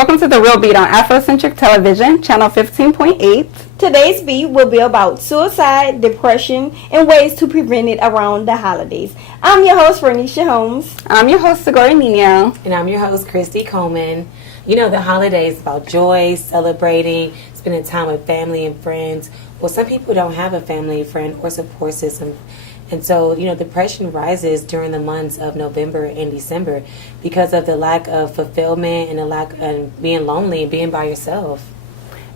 Welcome to The Real Beat on Afrocentric Television, channel 15.8. Today's beat will be about suicide, depression, and ways to prevent it around the holidays. I'm your host, Renisha Holmes. I'm your host, Segori Nino. And I'm your host, Christy Coleman. You know, the holidays about joy, celebrating, spending time with family and friends. Well, some people don't have a family, friend, or support system. And so, you know, depression rises during the months of November and December because of the lack of fulfillment and the lack of being lonely and being by yourself.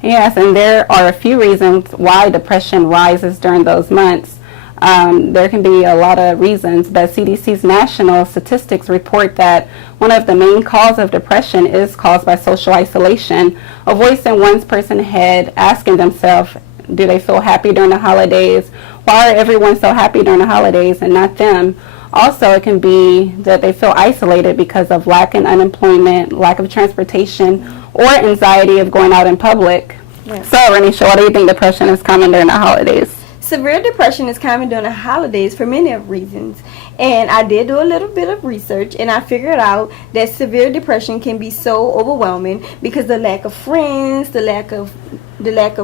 Yes, and there are a few reasons why depression rises during those months. There can be a lot of reasons, but CDC's national statistics report that one of the main causes of depression is caused by social isolation, a voice in one's person's head asking themselves, do they feel happy during the holidays? Why are everyone so happy during the holidays and not them? Also, it can be that they feel isolated because of lack of unemployment, lack of transportation, or anxiety of going out in public. Yes. So, Renisha, why do you think depression is common during the holidays? Severe depression is common during the holidays for many of reasons. And I did do a little bit of research, and I figured out that severe depression can be so overwhelming because the lack of friends, the lack of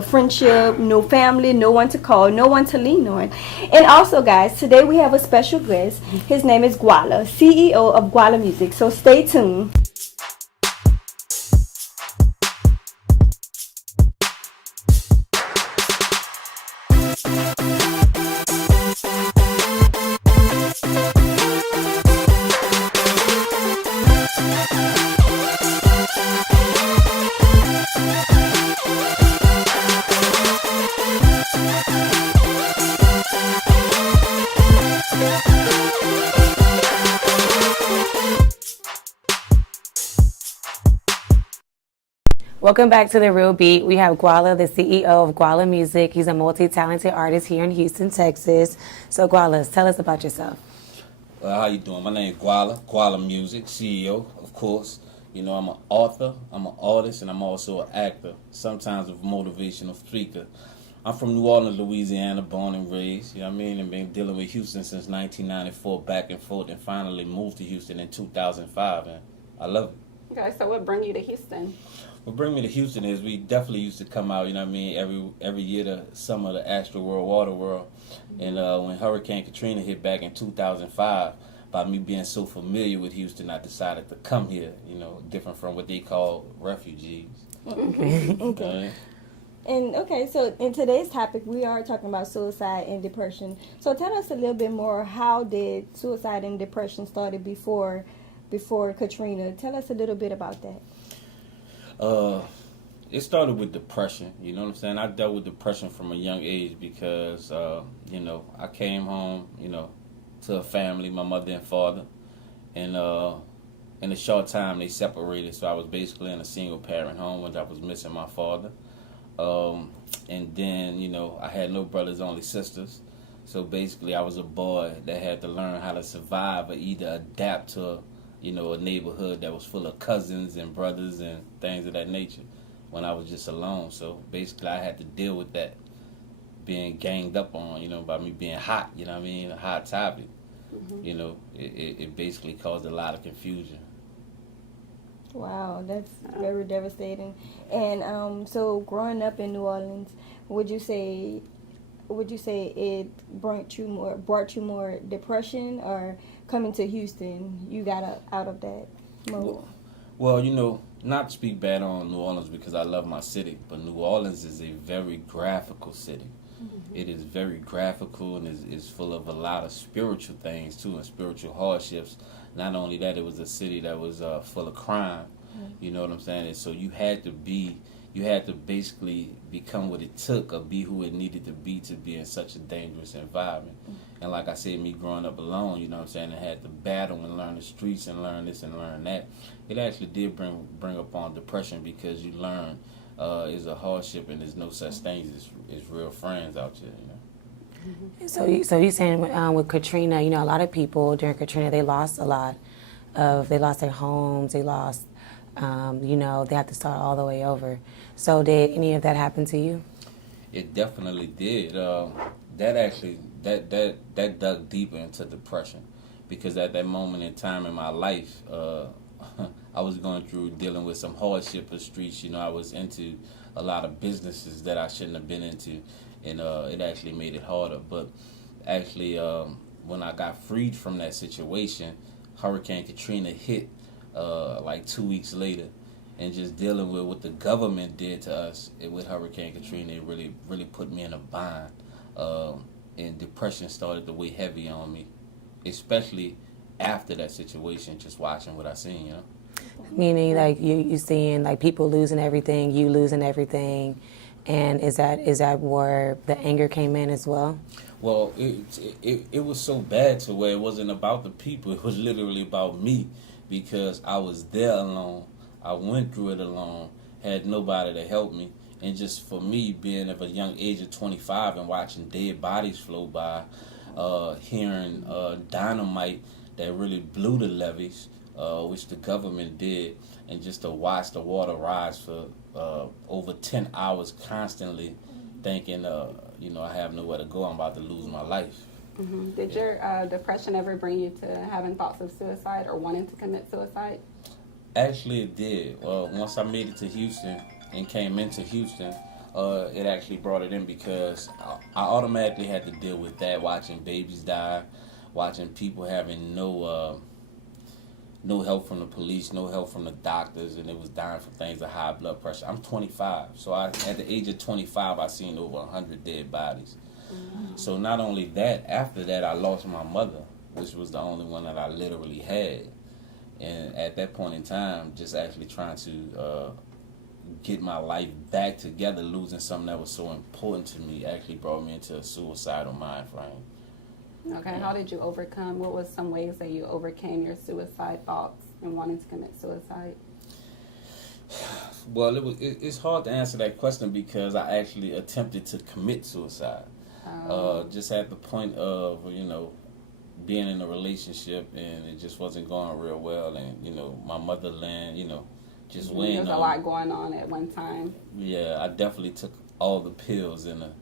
friendship, no family, no one to call, no one to lean on. And also, guys, today we have a special guest. His name is Gwala, CEO of Gwala Music. So stay tuned. Welcome back to The Real Beat. We have Gwala, the CEO of Gwala Music. He's a multi-talented artist here in Houston, Texas. So, Gwala, tell us about yourself. How you doing? My name is Gwala Music, CEO, of course. You know, I'm an author, I'm an artist, and I'm also an actor, sometimes a motivational speaker. I'm from New Orleans, Louisiana, born and raised, you know what I mean, and been dealing with Houston since 1994, back and forth, and finally moved to Houston in 2005, and I love it. Okay, so what brought you to Houston? What bring me to Houston is we definitely used to come out, you know what I mean, every year to some of the Astro World, Water World. And when Hurricane Katrina hit back in 2005, by me being so familiar with Houston, I decided to come here, you know, different from what they call refugees. Okay. And so in today's topic, we are talking about suicide and depression. So tell us a little bit more, how did suicide and depression started before Katrina? Tell us a little bit about that. It started with depression, you know what I'm saying? I dealt with depression from a young age because, you know, I came home, you know, to a family, my mother and father, and in a short time they separated, so I was basically in a single parent home when I was missing my father. And then, you know, I had no brothers, only sisters, so basically I was a boy that had to learn how to survive or either adapt to you know, a neighborhood that was full of cousins and brothers and things of that nature when I was just alone. So basically I had to deal with that, being ganged up on, you know, by me being hot, you know what I mean, a hot topic. Mm-hmm. You know, it basically caused a lot of confusion. Wow, that's very devastating. And so growing up in New Orleans, would you say it brought you more depression, or coming to Houston, you got out of that mode? Well, you know, not to speak bad on New Orleans because I love my city, but New Orleans is a very graphical city. Mm-hmm. It is very graphical and is full of a lot of spiritual things too, and spiritual hardships. Not only that, it was a city that was full of crime. Mm-hmm. You know what I'm saying? And so you had to basically become what it took or be who it needed to be in such a dangerous environment. Mm-hmm. And like I said, me growing up alone, you know what I'm saying, I had to battle and learn the streets and learn this and learn that. It actually did bring upon depression because you learn it's a hardship and there's no such things as real friends out there, you know. Mm-hmm. So you saying with Katrina, you know, a lot of people during Katrina, they lost their homes, they lost you know, they have to start all the way over. So did any of that happen to you? It definitely did. That dug deeper into depression because at that moment in time in my life, I was going through dealing with some hardship in the streets. You know, I was into a lot of businesses that I shouldn't have been into, and it actually made it harder. But actually, when I got freed from that situation, Hurricane Katrina hit like 2 weeks later, and just dealing with what the government did to us with Hurricane Katrina, it really put me in a bind, and depression started to weigh heavy on me, especially after that situation. Just watching what I seen, you know. Meaning, like you seeing like people losing everything, you losing everything, and is that where the anger came in as well? Well, it was so bad to where it wasn't about the people. It was literally about me, because I was there alone. I went through it alone, had nobody to help me. And just for me, being of a young age of 25 and watching dead bodies flow by, hearing dynamite that really blew the levees, which the government did, and just to watch the water rise for over 10 hours constantly, thinking, I have nowhere to go, I'm about to lose my life. Mm-hmm. Did your depression ever bring you to having thoughts of suicide or wanting to commit suicide? Actually, it did. Once I made it to Houston and came into Houston, it actually brought it in, because I automatically had to deal with that, watching babies die, watching people having no help from the police, no help from the doctors, and it was dying from things like high blood pressure. I'm 25, so at the age of 25, I seen over 100 dead bodies. Mm-hmm. So not only that, after that, I lost my mother, which was the only one that I literally had. And at that point in time, just actually trying to get my life back together, losing something that was so important to me, actually brought me into a suicidal mind frame. Okay, how did you overcome? What was some ways that you overcame your suicide thoughts and wanting to commit suicide? Well, it's hard to answer that question, because I actually attempted to commit suicide. Just at the point of, being in a relationship, and it just wasn't going real well, and, my motherland, just weighing on. There's a lot going on at one time. Yeah, I definitely took all the pills in a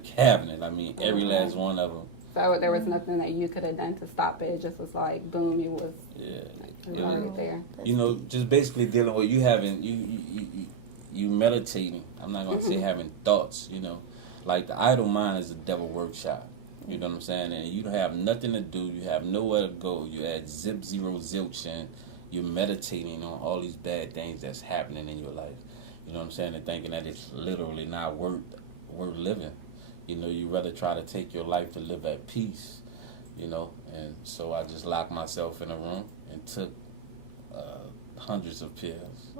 cabinet. I mean, every last one of them. So there was nothing that you could have done to stop it. It just was like, boom, you was right there. Just basically dealing with you meditating. I'm not gonna say having thoughts. Like the idle mind is a devil workshop. You know what I'm saying? And you don't have nothing to do. You have nowhere to go. You at zip, zero, zilch, and you're meditating on all these bad things that's happening in your life. You know what I'm saying? And thinking that it's literally not worth living. You rather try to take your life to live at peace. And so I just locked myself in a room and took hundreds of pills.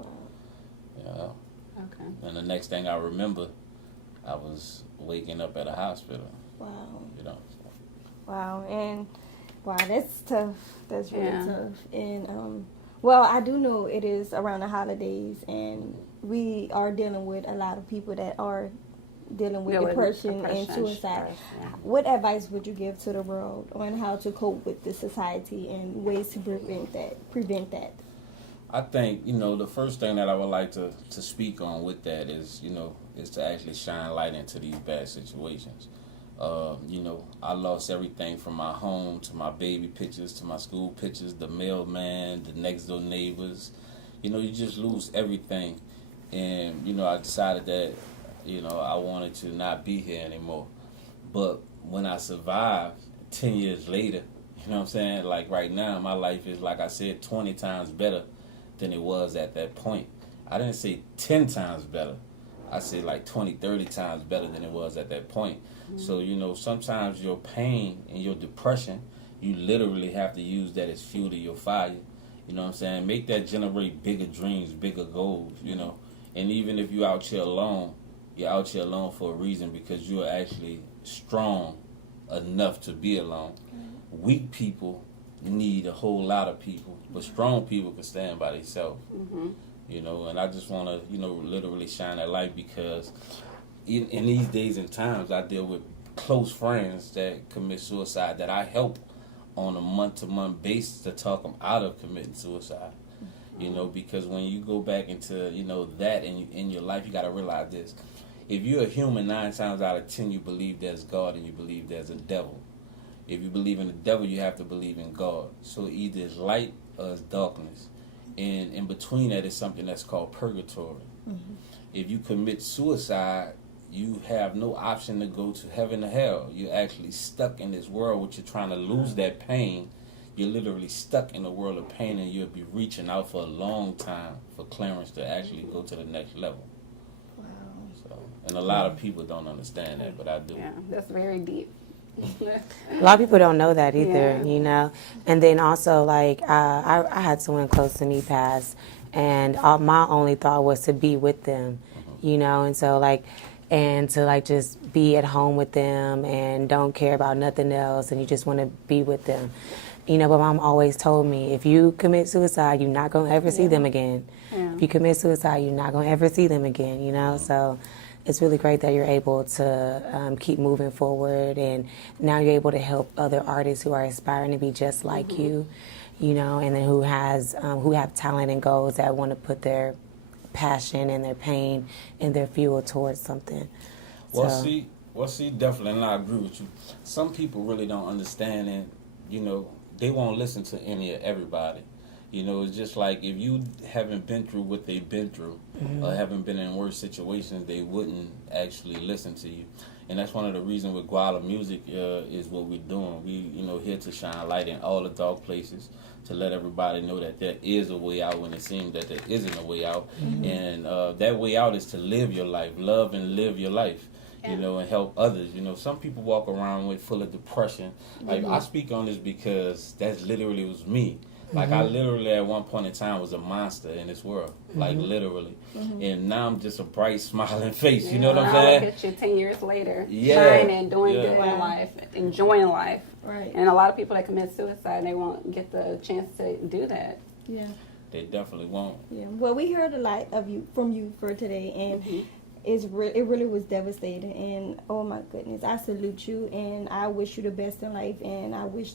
Okay. And the next thing I remember, I was waking up at a hospital. Wow. So. Wow, and that's tough. That's really tough. And I do know it is around the holidays, and we are dealing with a lot of people that are dealing with depression and suicide. What advice would you give to the world on how to cope with the society and ways to prevent that? I think, the first thing that I would like to speak on with that is to actually shine light into these bad situations. I lost everything from my home to my baby pictures to my school pictures, the mailman, the next door neighbors. You just lose everything. And, I decided that, I wanted to not be here anymore. But when I survived 10 years later, you know what I'm saying? Like right now, my life is, like I said, 20 times better than it was at that point. I didn't say 10 times better. I said like 20, 30 times better than it was at that point. Mm-hmm. So, sometimes your pain and your depression, you literally have to use that as fuel to your fire. You know what I'm saying? Make that generate bigger dreams, bigger goals, And even if you're out here alone, you're out here alone for a reason, because you're actually strong enough to be alone. Mm-hmm. Weak people need a whole lot of people, but strong people can stand by themselves. Mm-hmm. And I just want to, literally shine that light, because in these days and times, I deal with close friends that commit suicide that I help on a month-to-month basis to talk them out of committing suicide. Because when you go back into, that in your life, you got to realize this. If you're a human, 9 times out of 10, you believe there's God and you believe there's a devil. If you believe in the devil, you have to believe in God. So either it's light or it's darkness. and in between that is something that's called purgatory. If you commit suicide, you have no option to go to heaven or hell. You're actually stuck in this world, which you're trying to lose that pain. You're literally stuck in a world of pain, and you'll be reaching out for a long time for clearance to actually go to the next level. Wow. So, and a lot of people don't understand that, but I do. Yeah, that's very deep. A lot of people don't know that either, Yeah. you know. And then also, like, I had someone close to me pass, and my only thought was to be with them, you know. And so, like, and to, like, just be at home with them and don't care about nothing else, and you just want to be with them. You know, but Mom always told me, if you commit suicide, you're not going to ever see them again. Yeah. If you commit suicide, you're not going to ever see them again, you know. So it's really great that you're able to keep moving forward, and now you're able to help other artists who are aspiring to be just like you, you know, and then who have talent and goals that want to put their passion and their pain and their fuel towards something. Well, So- see, definitely, and I agree with you. Some people really don't understand, and you know, they won't listen to any of everybody. You know, it's just like if you haven't been through what they've been through, or haven't been in worse situations, they wouldn't actually listen to you. And that's one of the reasons with Guala Music is what we're doing. We, you know, here to shine light in all the dark places, to let everybody know that there is a way out when it seems that there isn't a way out. And that way out is to live your life, love and live your life. You know, and help others. You know, some people walk around with full of depression. Like, I speak on this because that's literally was me. Like, I literally at one point in time was a monster in this world. Like, literally. And now I'm just a bright, smiling face. You know what I'm Now saying? look at you 10 years later, Yeah. shining, doing Yeah. good in Wow. life, enjoying life. Right. And a lot of people that commit suicide, they won't get the chance to do that. Yeah. They definitely won't. Yeah. Well, we heard a lot from you for today, and it really was devastating. And oh my goodness, I salute you, and I wish you the best in life, and I wish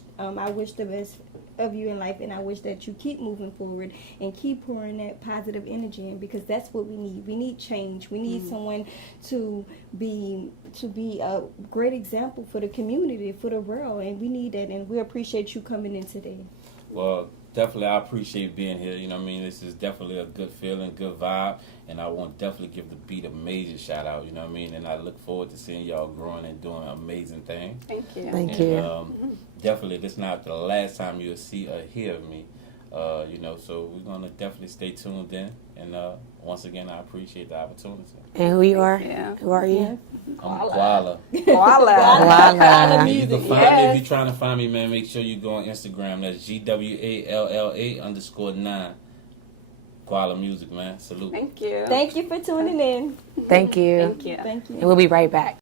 the best of you in life, and I wish that you keep moving forward and keep pouring that positive energy in, because that's what we need. We need change. We need someone to be a great example for the community, for the world, and we need that. And we appreciate you coming in today. Well, definitely, I appreciate being here. You know what I mean? This is definitely a good feeling, good vibe. And I want to definitely give the beat a major shout out. You know what I mean? And I look forward to seeing y'all growing and doing amazing things. Thank you. Thank And, you. definitely, this is not the last time you'll see or hear of me. You know, so we're going to definitely stay tuned in. And once again, I appreciate the opportunity. And who you are? Yeah. Who are you? I'm Guala. Voila. Voila. And you can find me, Yes. if you're trying to find me, man, make sure you go on Instagram. That's GWALLA_9. Guala Music, man. Salute. Thank you. Thank you for tuning in. Thank you. Thank you. Thank you. And we'll be right back.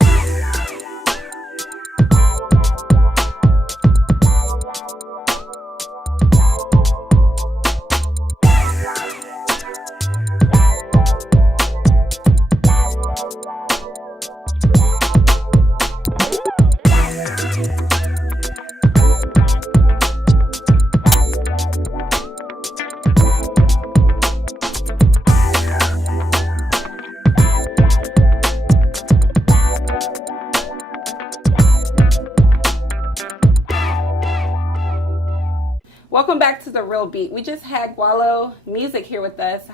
Welcome back to The Real Beat. We just had Guala Music here with us,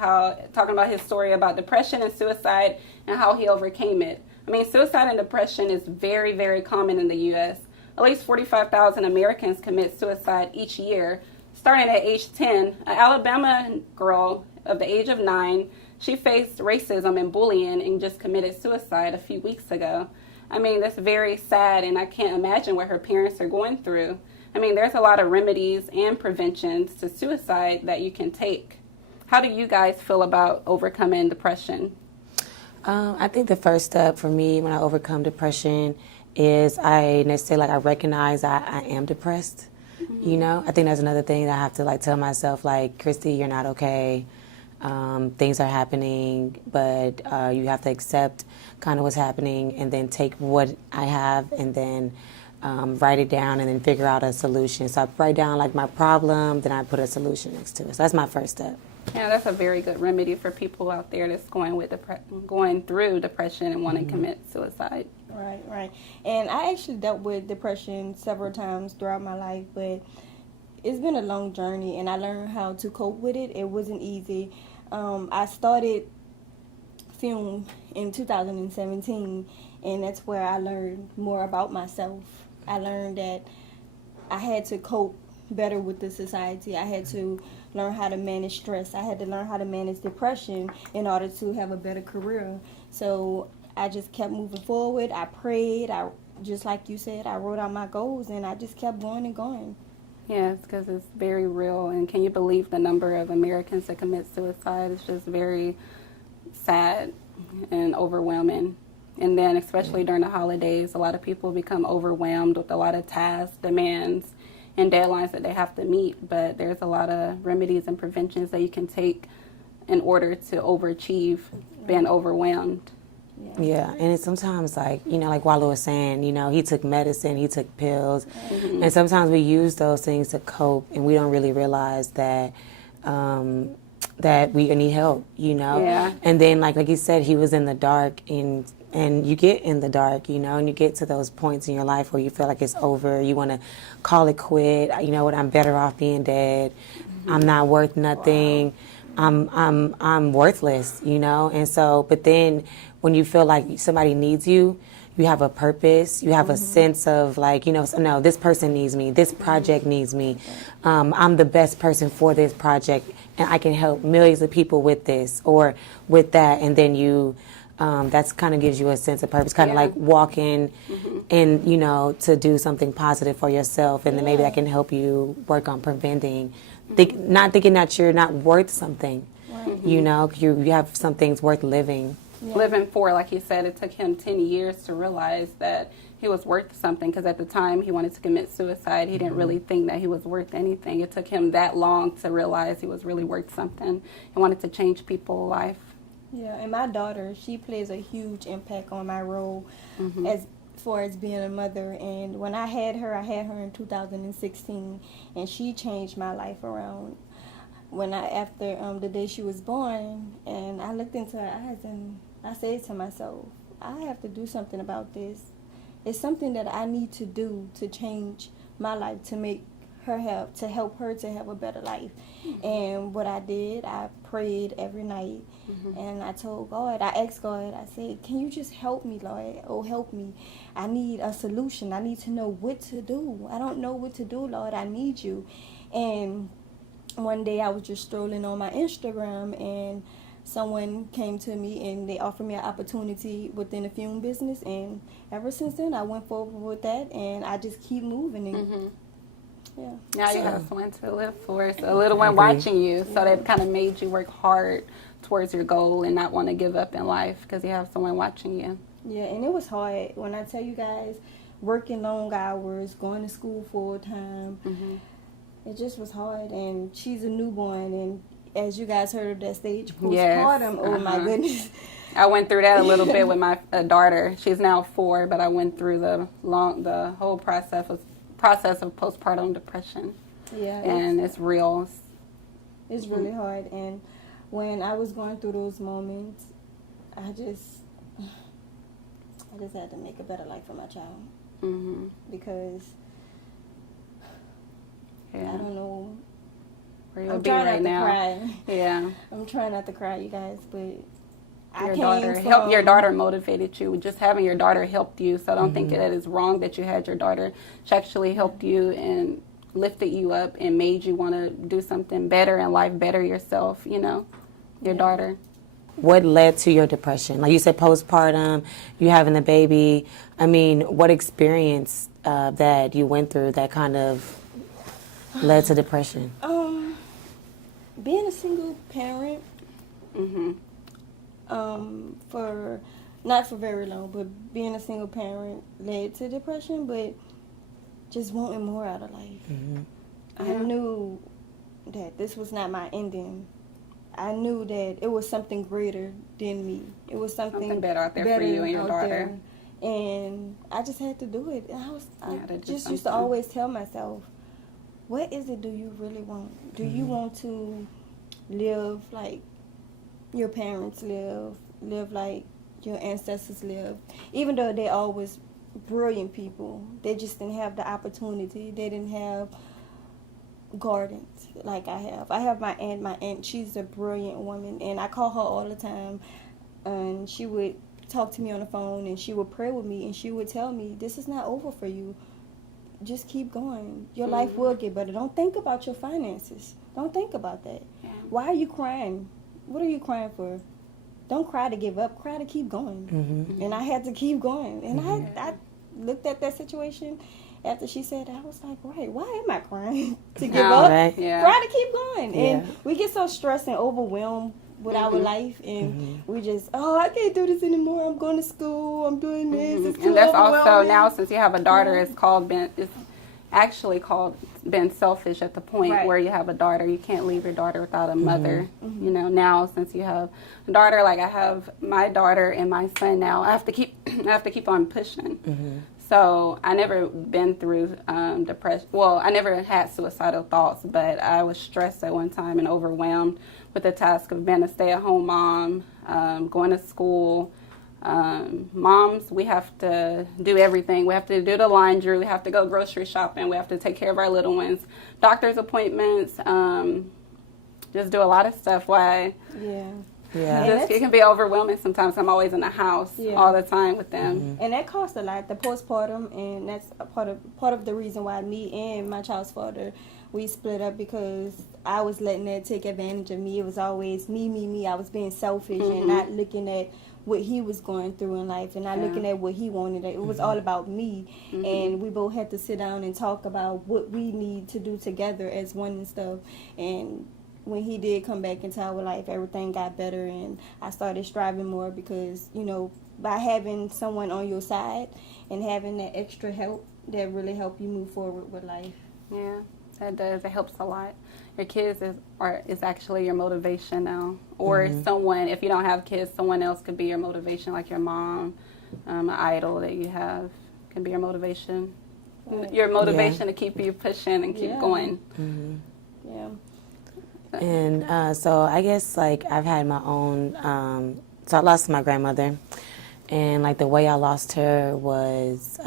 talking about his story about depression and suicide and how he overcame it. I mean, suicide and depression is very, very common in the U.S. At least 45,000 Americans commit suicide each year. Starting at age 10, an Alabama girl of the age of 9, she faced racism and bullying and just committed suicide a few weeks ago. I mean, that's very sad, and I can't imagine what her parents are going through. I mean, there's a lot of remedies and preventions to suicide that you can take. How do you guys feel about overcoming depression? I think the first step for me when I overcome depression is I recognize I am depressed. You know, I think that's another thing that I have to like tell myself, like, Christy, you're not okay. Things are happening, but you have to accept kind of what's happening and then take what I have and then write it down and then figure out a solution. So I write down like my problem, then I put a solution next to it. So that's my first step. Yeah, that's a very good remedy for people out there that's going through depression and want to commit suicide. Right. And I actually dealt with depression several times throughout my life, but it's been a long journey, and I learned how to cope with it. It wasn't easy. I started film in 2017, and that's where I learned more about myself. I learned that I had to cope better with the society. I had to learn how to manage stress. I had to learn how to manage depression in order to have a better career. So I just kept moving forward. I prayed. I just like you said, I wrote out my goals, and I just kept going and going. Yes, because it's very real. And can you believe the number of Americans that commit suicide? It's just very sad and overwhelming. And then especially during the holidays, a lot of people become overwhelmed with a lot of tasks, demands, and deadlines that they have to meet. But there's a lot of remedies and preventions that you can take in order to overachieve being overwhelmed. Yeah, and it's sometimes like, you know, like Wallo was saying, you know, he took medicine, he took pills, and sometimes we use those things to cope, and we don't really realize that that we need help, you know. Yeah. And then, like you said, he was in the dark, and you get in the dark, you know, and you get to those points in your life where you feel like it's over, you want to call it quit. You know what? I'm better off being dead. I'm not worth nothing. I'm worthless, you know. And so, but then when you feel like somebody needs you, you have a purpose, you have a sense of like, you know, so, no, this person needs me, this project needs me, I'm the best person for this project, and I can help millions of people with this or with that. And then you, that's kind of gives you a sense of purpose, kind of like walking and, you know, to do something positive for yourself, and then maybe that can help you work on preventing, not thinking that you're not worth something, you know, you have some things worth living. Living for, like he said, it took him 10 years to realize that he was worth something, because at the time he wanted to commit suicide, he didn't really think that he was worth anything. It took him that long to realize he was really worth something. He wanted to change people's life. Yeah, and my daughter, she plays a huge impact on my role as far as being a mother. And when I had her in 2016, and she changed my life around. When after the day she was born, and I looked into her eyes, and I said to myself, I have to do something about this. It's something that I need to do to change my life, to make her help her to have a better life. And what I did, I prayed every night, and I told God, I asked God, I said, can you just help me, Lord? Oh, help me. I need a solution. I need to know what to do. I don't know what to do, Lord. I need you. And one day I was just strolling on my Instagram, and someone came to me and they offered me an opportunity within the film business, and ever since then I went forward with that, and I just keep moving. And yeah. Now you have someone to live for, so a little one watching you, so that kind of made you work hard towards your goal and not want to give up in life because you have someone watching you. Yeah, and it was hard. When I tell you guys, working long hours, going to school full time, it just was hard. And she's a newborn, and as you guys heard of that stage postpartum, oh my goodness. I went through that a little bit with my daughter. She's now 4, but I went through the whole process of postpartum depression. Yeah, and it's real. It's really hard. And when I was going through those moments, I just had to make a better life for my child, because I don't know. Where you'll I'm be trying right not now. to cry. Yeah. I'm trying not to cry, you guys, but Your daughter motivated you. Just having your daughter helped you, so I don't think that it's wrong that you had your daughter. She actually helped you and lifted you up and made you want to do something better in life, better yourself, you know, your daughter. What led to your depression? Like you said, postpartum, you having a baby. I mean, what experience that you went through that kind of led to depression? Being a single parent, for not for very long, but being a single parent led to depression, but just wanting more out of life. I knew that this was not my ending. I knew that it was something greater than me. It was something better out there for you and your daughter. There. And I just had to do it. I just used to something. always tell myself, what is it do you really want? Do you want to live like your parents live like your ancestors lived? Even though they always brilliant people, they just didn't have the opportunity. They didn't have gardens like I have. I have my aunt. My aunt, she's a brilliant woman, and I call her all the time. And she would talk to me on the phone, and she would pray with me, and she would tell me, "This is not over for you. Just keep going. Your life will get better. Don't think about your finances. Don't think about that. Yeah. Why are you crying? What are you crying for? Don't cry to give up. Cry to keep going." Mm-hmm. And I had to keep going. And I looked at that situation after she said that. I was like, right, why am I crying to give up? Right. Yeah. Cry to keep going. Yeah. And we get so stressed and overwhelmed with our life, and we just, I can't do this anymore. I'm going to school. I'm doing this. It's too And that's also overwhelming. now, since you have a daughter, it's actually called being selfish at the point Right. where you have a daughter. You can't leave your daughter without a mother. You know, now since you have a daughter, like I have my daughter and my son now, I have to keep on pushing. So I never been through depression. Well, I never had suicidal thoughts, but I was stressed at one time and overwhelmed with the task of being a stay-at-home mom, going to school. Moms, we have to do everything. We have to do the laundry. We have to go grocery shopping. We have to take care of our little ones. Doctor's appointments. Just do a lot of stuff. Why? Yeah. Yeah. It can be overwhelming sometimes. I'm always in the house all the time with them. And that costs a lot, the postpartum, and that's a part of the reason why me and my child's father, we split up, because I was letting that take advantage of me. It was always me. I was being selfish and not looking at what he was going through in life and not looking at what he wanted. It was all about me. And we both had to sit down and talk about what we need to do together as one and stuff. And when he did come back into our life, everything got better, and I started striving more, because, you know, by having someone on your side and having that extra help, that really help you move forward with life. Yeah, that does. It helps a lot. Your kids is actually your motivation now. Or someone, if you don't have kids, someone else could be your motivation, like your mom, an idol that you have can be your motivation. Right. Your motivation to keep you pushing and keep going. Yeah. And so I guess, like, I've had my own, so I lost my grandmother, and like the way I lost her was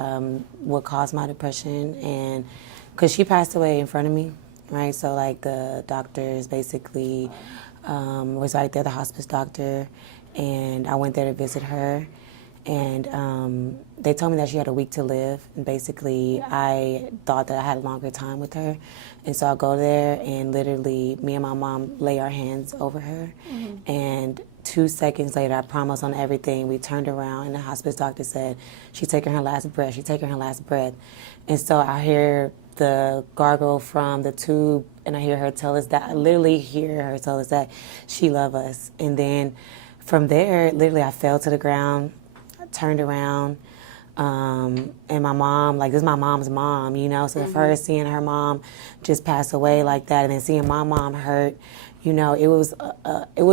what caused my depression, and because she passed away in front of me, right? So like the doctors basically was right there, the hospice doctor, and I went there to visit her. And they told me that she had a week to live, and basically I thought that I had a longer time with her. And so I go there, and literally me and my mom lay our hands over her. And 2 seconds later, I promise on everything, we turned around, and the hospice doctor said, she's taking her last breath, she's taking her last breath. And so I hear the gargle from the tube, and I hear her tell us that, I literally hear her tell us that she loved us. And then from there, literally I fell to the ground, turned around, and my mom, like, this is my mom's mom, you know, so the first seeing her mom just pass away like that, and then seeing my mom hurt, you know, it was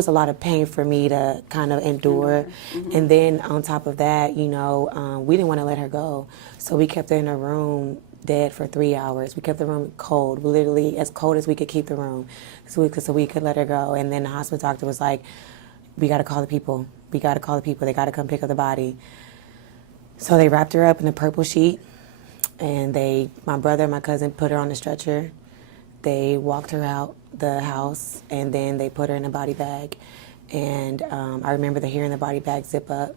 a lot of pain for me to kind of endure. And then on top of that, you know, we didn't want to let her go, so we kept her in a room dead for 3 hours. We kept the room cold, literally as cold as we could keep the room, so we could let her go. And then the hospital doctor was like, we got to call the people. We got to call the people. They got to come pick up the body. So they wrapped her up in a purple sheet, and my brother and my cousin put her on the stretcher. They walked her out the house, and then they put her in a body bag. And I remember hearing the body bag zip up,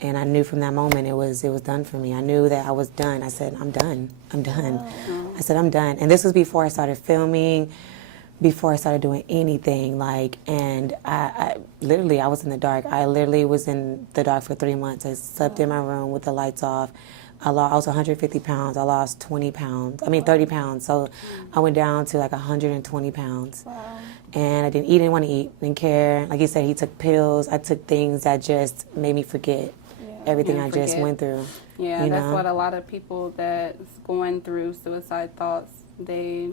and I knew from that moment it was done for me. I knew that I was done. I said, I'm done. I said, I'm done. And this was before I started filming, before I started doing anything, like, and I literally, I was in the dark. I literally was in the dark for 3 months. I slept in my room with the lights off. I was 150 pounds. I lost 30 pounds. So I went down to like 120 pounds. Wow. And I didn't eat, didn't want to eat, didn't care. Like you said, he took pills. I took things that just made me forget everything I just went through. Yeah, that's what a lot of people that's going through suicide thoughts, they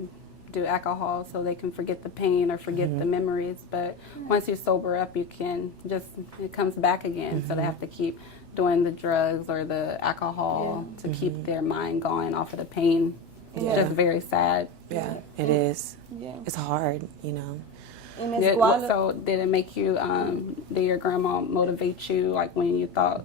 do alcohol so they can forget the pain or forget the memories. But once you sober up, it comes back again. So they have to keep doing the drugs or the alcohol to keep their mind going off of the pain. It's just very sad. Yeah, it is. Yeah. It's hard, you know. And it's So did it make you, did your grandma motivate you, like when you thought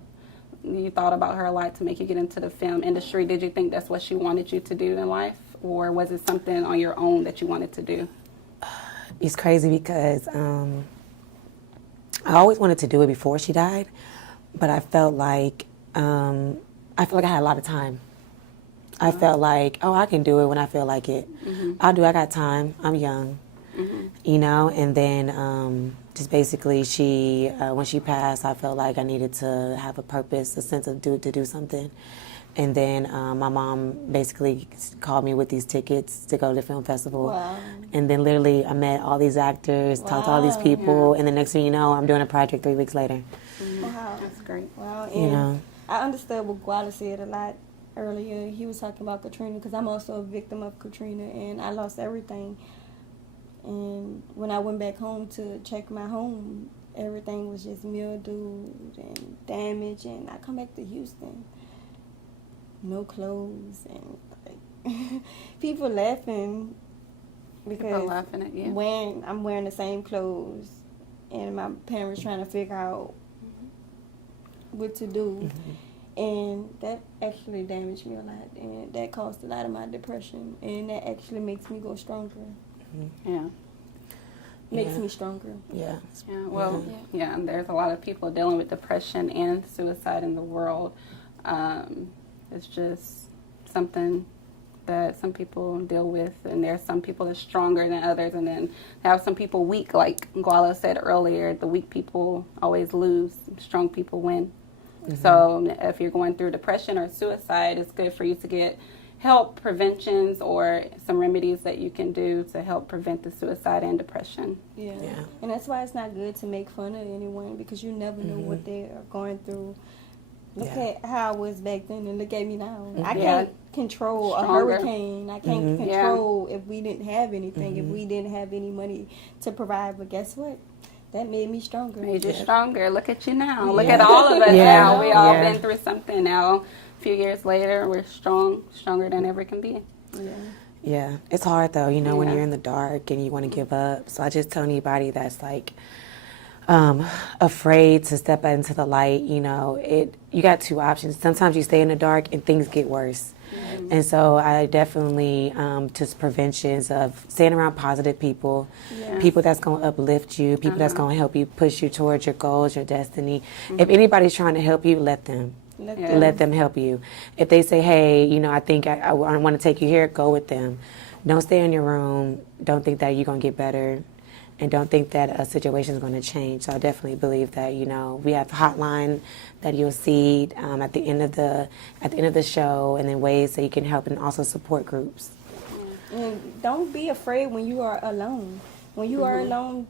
about her a lot to make you get into the film industry? Did you think that's what she wanted you to do in life? or was it something on your own that you wanted to do? It's crazy because I always wanted to do it before she died, but I felt like I had a lot of time. I felt like, oh, I can do it when I feel like it. I got time. I'm young, you know. And then just basically, when she passed, I felt like I needed to have a purpose, a sense of to do something. And then my mom basically called me with these tickets to go to the film festival. Wow. And then literally I met all these actors, talked to all these people, and the next thing you know, I'm doing a project 3 weeks later. Wow. That's great. Wow. And You know? I understood what Guala said a lot earlier. He was talking about Katrina because I'm also a victim of Katrina, and I lost everything. And when I went back home to check my home, everything was just mildewed and damaged. And I come back to Houston, no clothes, and like, people laughing because People laughing at you. I'm wearing the same clothes, and my parents trying to figure out what to do. And that actually damaged me a lot, and that caused a lot of my depression, and that actually makes me go stronger. Yeah. Makes Yeah. me stronger. Yeah. Yeah, well, yeah, and there's a lot of people dealing with depression and suicide in the world. It's just something that some people deal with, and there's some people that's stronger than others, and then have some people weak, like Guala said earlier, the weak people always lose, strong people win. So if you're going through depression or suicide, it's good for you to get help, preventions, or some remedies that you can do to help prevent the suicide and depression. Yeah. Yeah. And that's why it's not good to make fun of anyone, because you never know what they are going through. Look Yeah. at how I was back then and look at me now. I Yeah. can't control a Stronger. hurricane. I can't control if we didn't have anything, if we didn't have any money to provide. But guess what? That made me stronger. Made you stronger. Look at you now. Look Yeah. at all of us Yeah. now. We all Yeah. been through something now. A few years later, we're stronger than ever can be. Yeah. Yeah, it's hard though, you know, when Yeah. you're in the dark and you want to give up. So I just tell anybody that's like afraid to step out into the light, you know, you got two options. Sometimes you stay in the dark and things get worse. And so I definitely just preventions of staying around positive people, people that's going to uplift you, people that's going to help you push you towards your goals, your destiny. If anybody's trying to help you, let them. Let them help you. If they say, hey, you know, I think I want to take you here, go with them. Don't stay in your room. Don't think that you're going to get better. And don't think that a situation is going to change. So I definitely believe that, you know, we have a hotline that you'll see at the end of the show, and then ways that you can help, and also support groups. And don't be afraid when you are alone. When you are alone,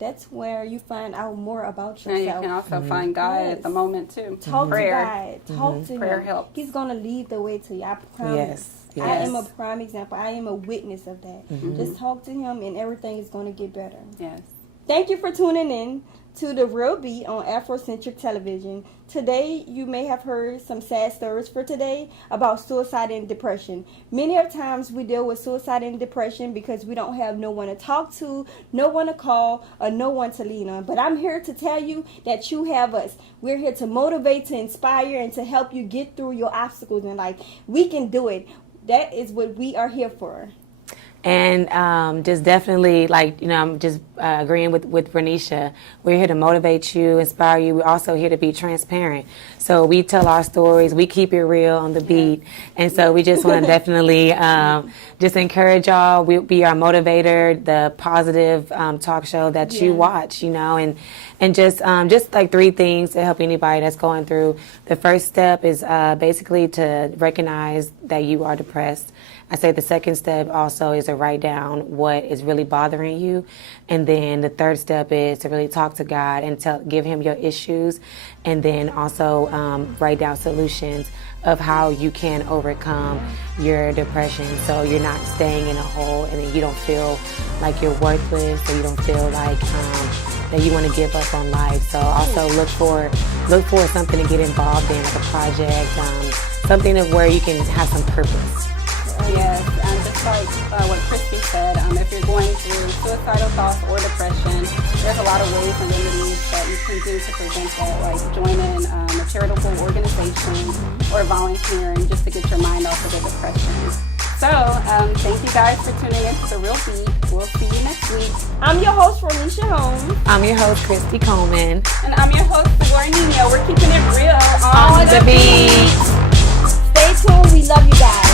that's where you find out more about And you yourself. can also find God at the moment too. Talk Prayer. to God. Talk to Prayer Him. helps. He's going to lead the way to you. I promise. Yes. I Yes. am a prime example. I am a witness of that. Just talk to Him, and everything is going to get better. Yes. Thank you for tuning in to The Real Beat on Afrocentric Television. Today, you may have heard some sad stories for today about suicide and depression. Many of times we deal with suicide and depression because we don't have no one to talk to, no one to call, or no one to lean on. But I'm here to tell you that you have us. We're here to motivate, to inspire, and to help you get through your obstacles in life. We can do it. That is what we are here for. And just definitely, like, you know, I'm just agreeing with Renisha. We're here to motivate you, inspire you. We're also here to be transparent. So we tell our stories. We keep it real on the beat. And so we just want to definitely just encourage y'all. We'll be our motivator, the positive talk show that you watch, you know, and just like 3 things to help anybody that's going through. The first step is basically to recognize that you are depressed. I say the second step also is to write down what is really bothering you. And then the third step is to really talk to God and give Him your issues. And then also write down solutions of how you can overcome your depression, so you're not staying in a hole and then you don't feel like you're worthless, or you don't feel like that you want to give up on life. So also look for something to get involved in, like a project, something of where you can have some purpose. Yes, and just like what Christy said, if you're going through suicidal thoughts or depression, there's a lot of ways and remedies that you can do to prevent that, like joining a charitable organization or volunteering just to get your mind off of the depression. So, thank you guys for tuning in to The Real Beat. We'll see you next week. I'm your host, Ronisha Holmes. I'm your host, Christy Coleman. And I'm your host, Laura Nino. We're keeping it real On the beat. Stay tuned. We love you guys.